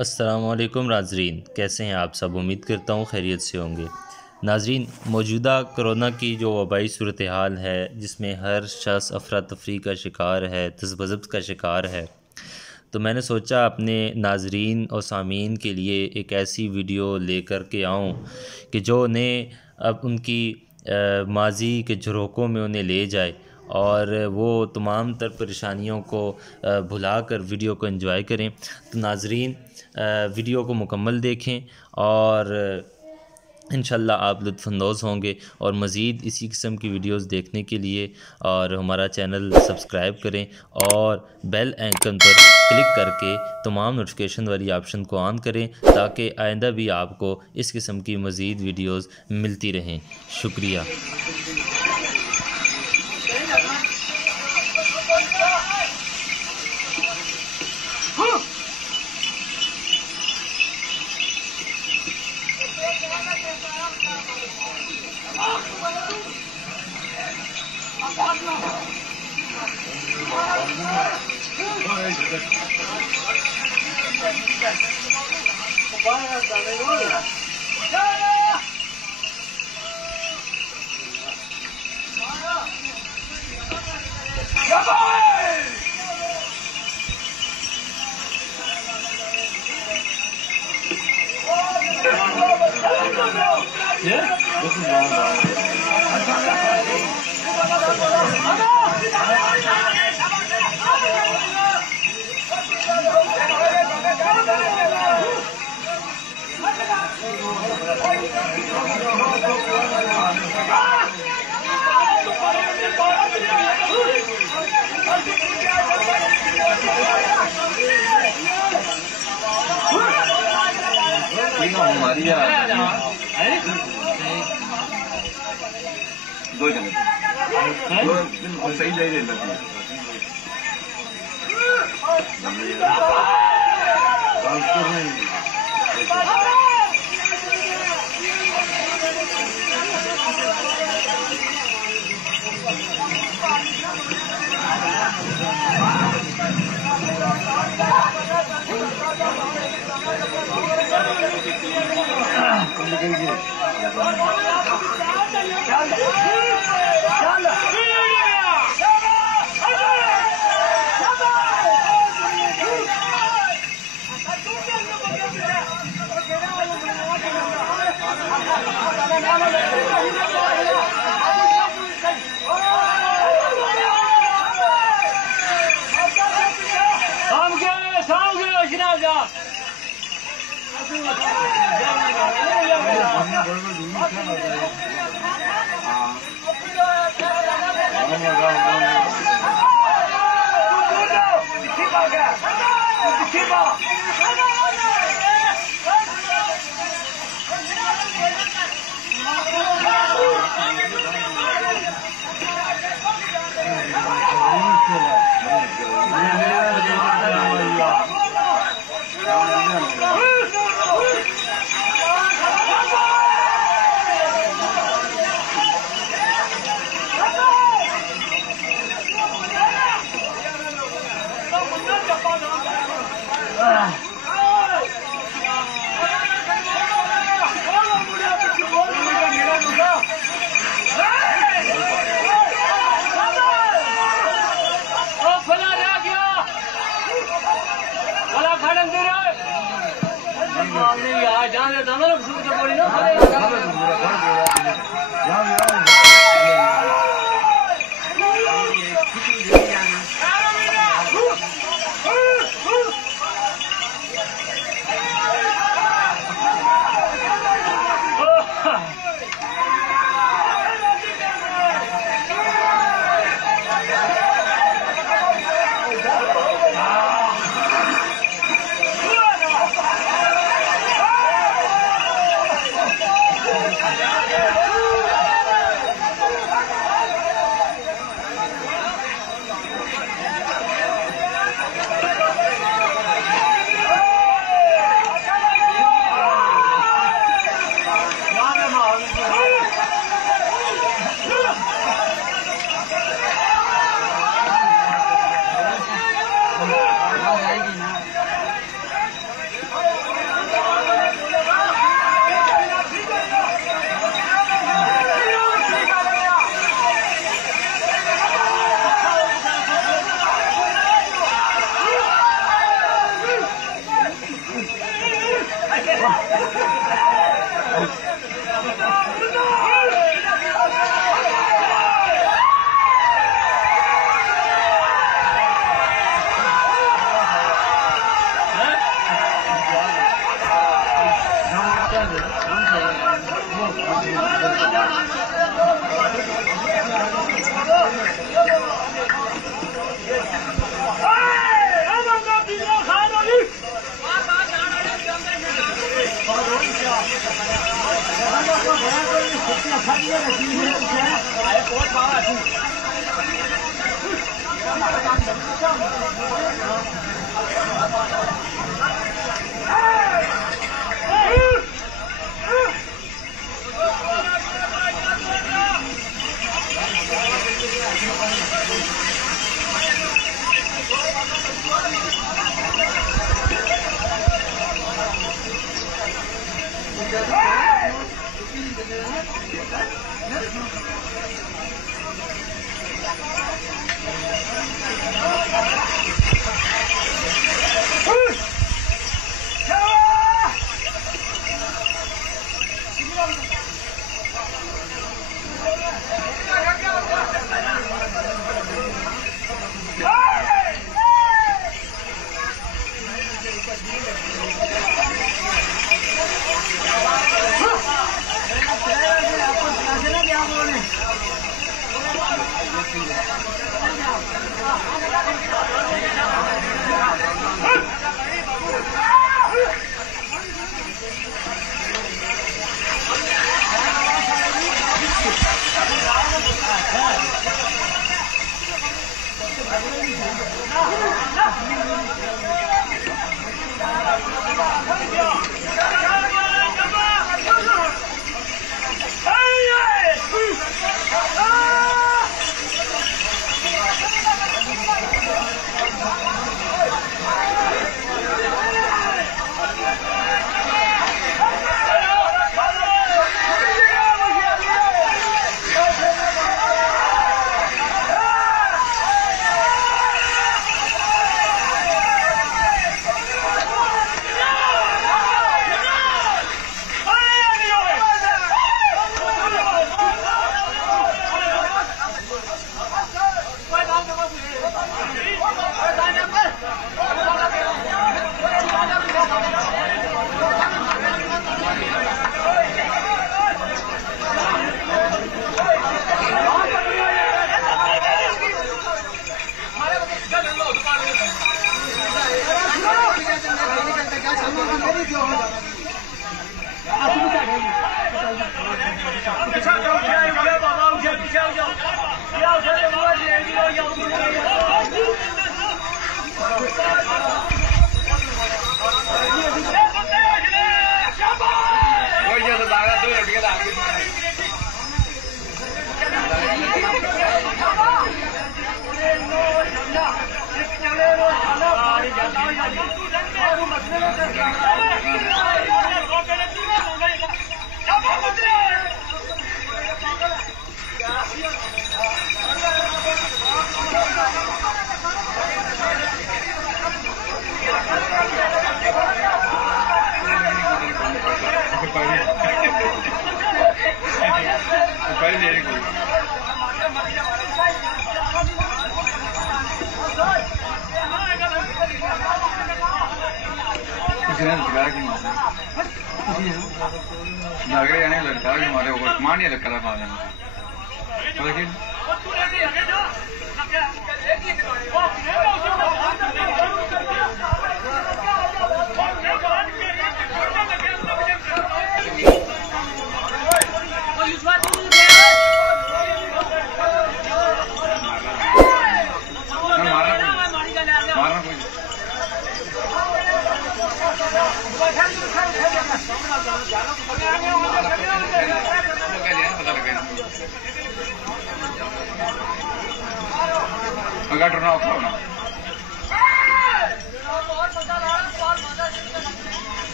अस्सलाम वालेकुम नाज़रीन, कैसे हैं आप सब। उम्मीद करता हूँ खैरियत से होंगे। नाज़रीन, मौजूदा कोरोना की जो वबाई सूरत हाल है, जिसमें हर शख्स अफरा तफरी का शिकार है, तज़ब्ज़ुब का शिकार है, तो मैंने सोचा अपने नाज़रीन और सामीन के लिए एक ऐसी वीडियो लेकर के आऊँ कि जो उन्हें अब उनकी माज़ी के झरोकों में उन्हें ले जाए और वो तमाम तर परेशानियों को भुला कर वीडियो को एंजॉय करें। तो नाज़रीन, वीडियो को मुकम्मल देखें और इंशाल्लाह आप लुत्फ़अंदोज़ होंगे। और मज़ीद इसी किस्म की वीडियोस देखने के लिए और हमारा चैनल सब्सक्राइब करें और बेल आइकन पर क्लिक करके तमाम नोटिफिकेशन वाली ऑप्शन को ऑन करें, ताकि आइंदा भी आपको इस किस्म की मज़ीद वीडियोस मिलती रहें। शुक्रिया। दो जने सही ले ले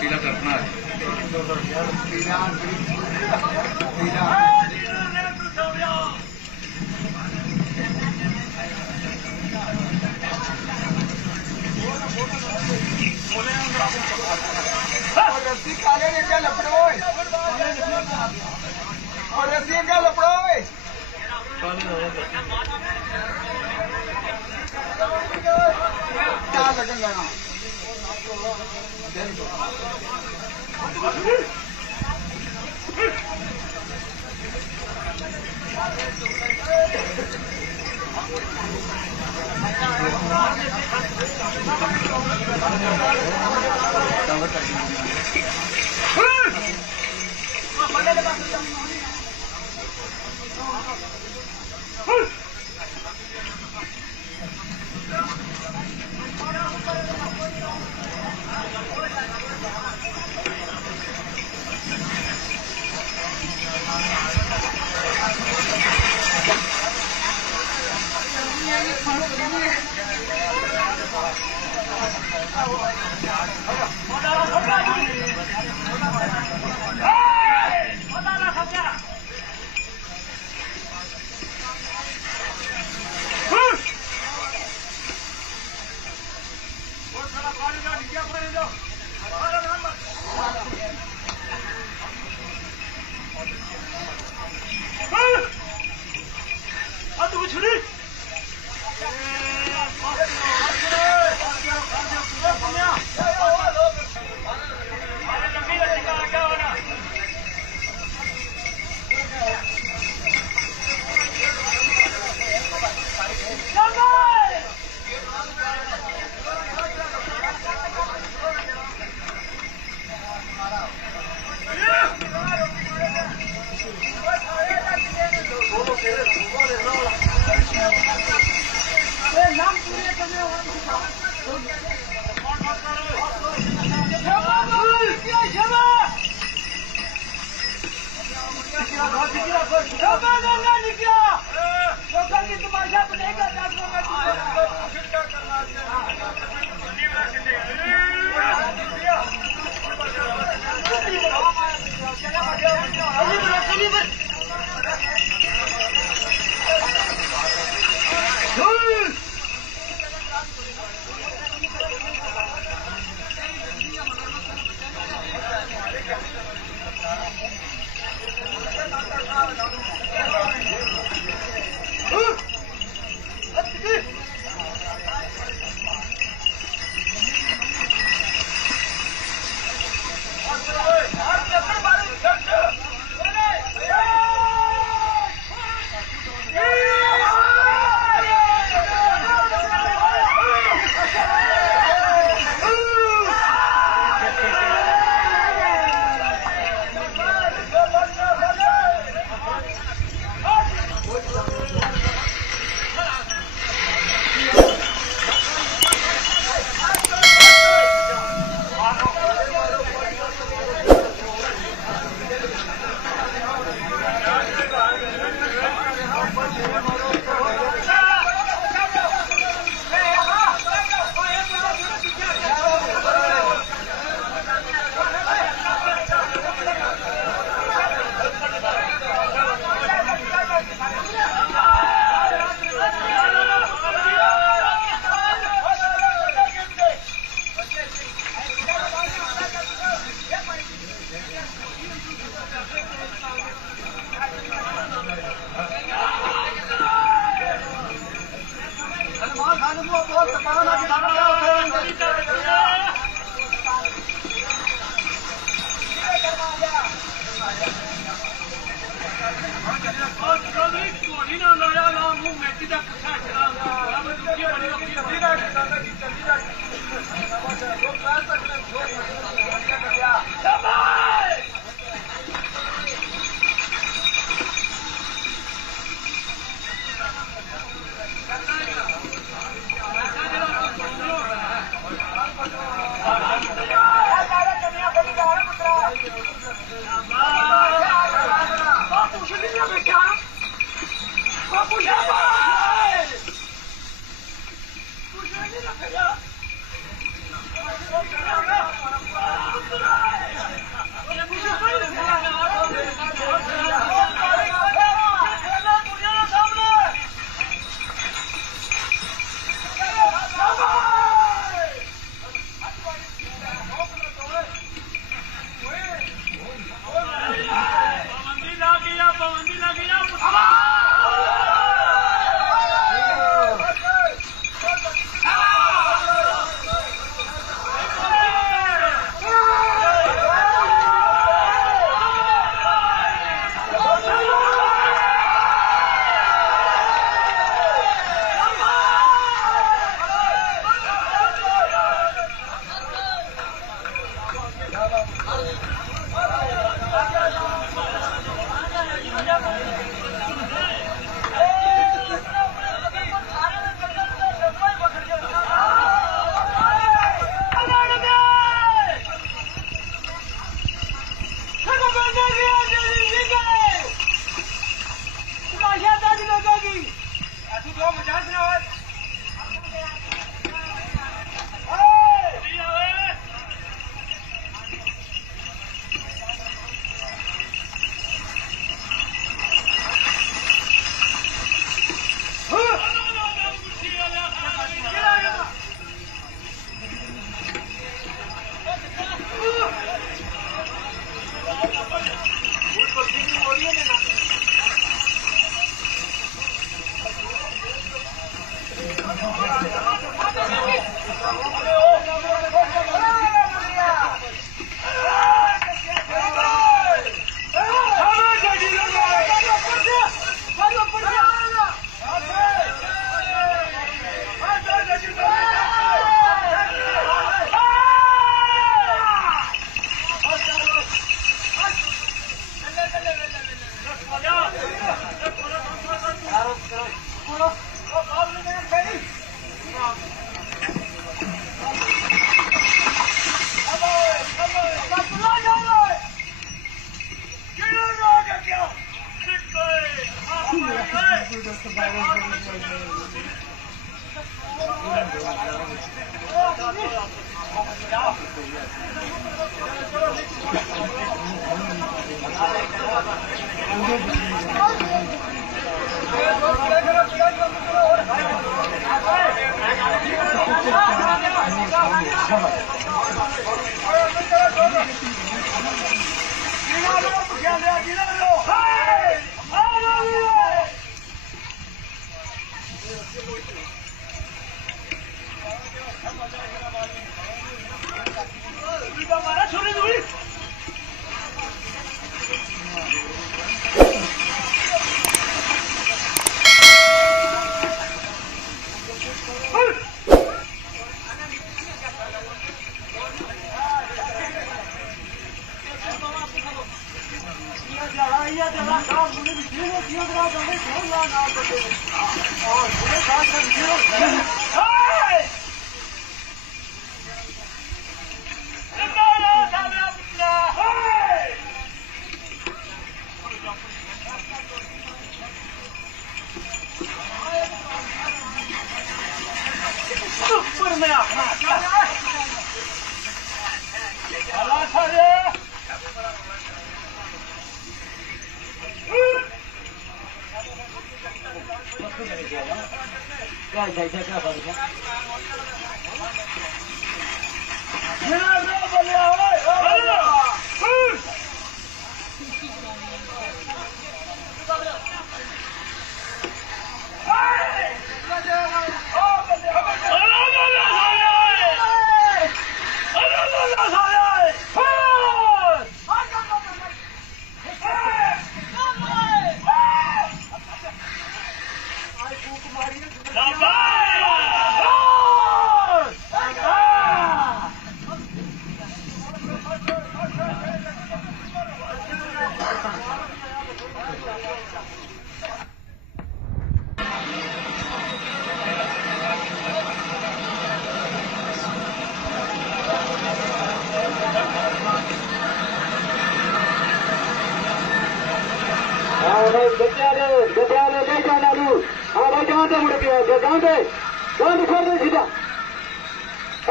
पीला करना है रस्सी काले ने क्या लपड़ो और रस्सी क्या लपड़ो क्या लगेगा ना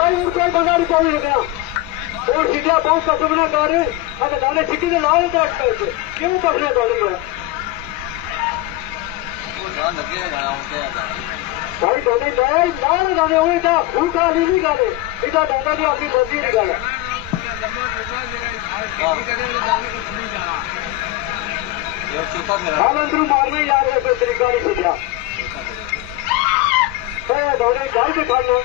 भाई उनको बंदा नहीं पहुंच गया और सीधा बहुत कसमना कर अगर दाने छिकी से लाए तो अटके क्यों कसने दौड़ गया भाई दाने लाल दाने हुए था भूखा नहीं गाले इधर दादा जी अपनी मर्जी निकाला हाल अंदरू मारने यार कोई तरीका नहीं सुझा दाने गल के खाना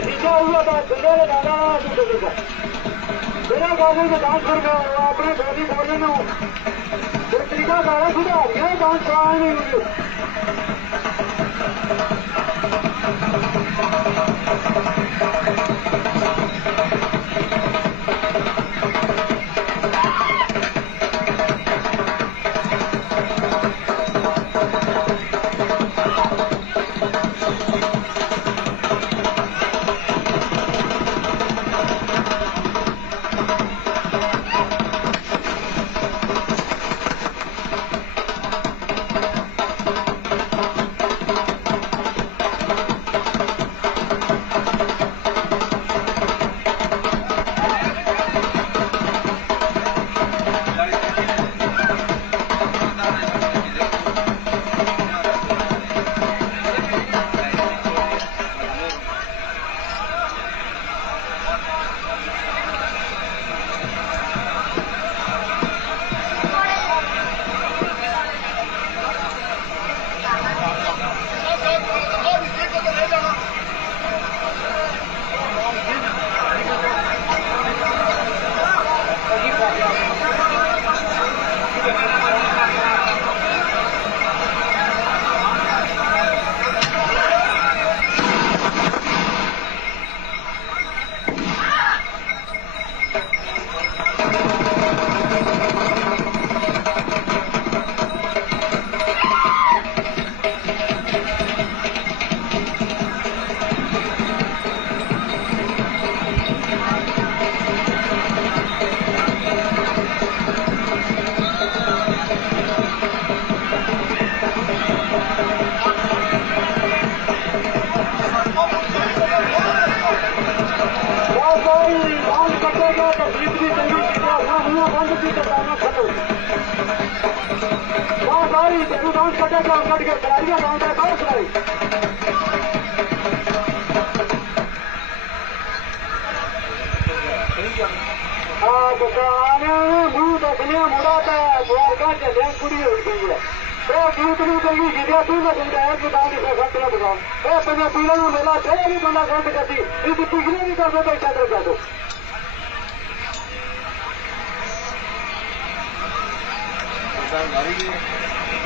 सीधा हुआ था सुंदर दादा मेरा गाने में डांस कर गया अपने बोली बोलने में तरीका सारा सुधार गया डांस कराया नहीं मुझे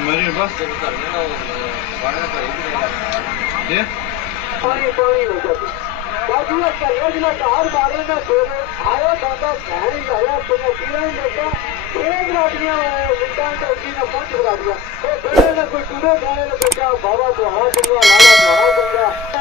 मेरी बस पानी हो जाती बाकी हर बारे में आया दादा सहन आया तुम्हें पीना ही लगा एक रातियां मिनटान का उसी ने 5 रातियां तो बड़े ने कोई टूटे गाने ने कोई बाबा तो हाथ दूंगा लाला तो हाथ दूंगा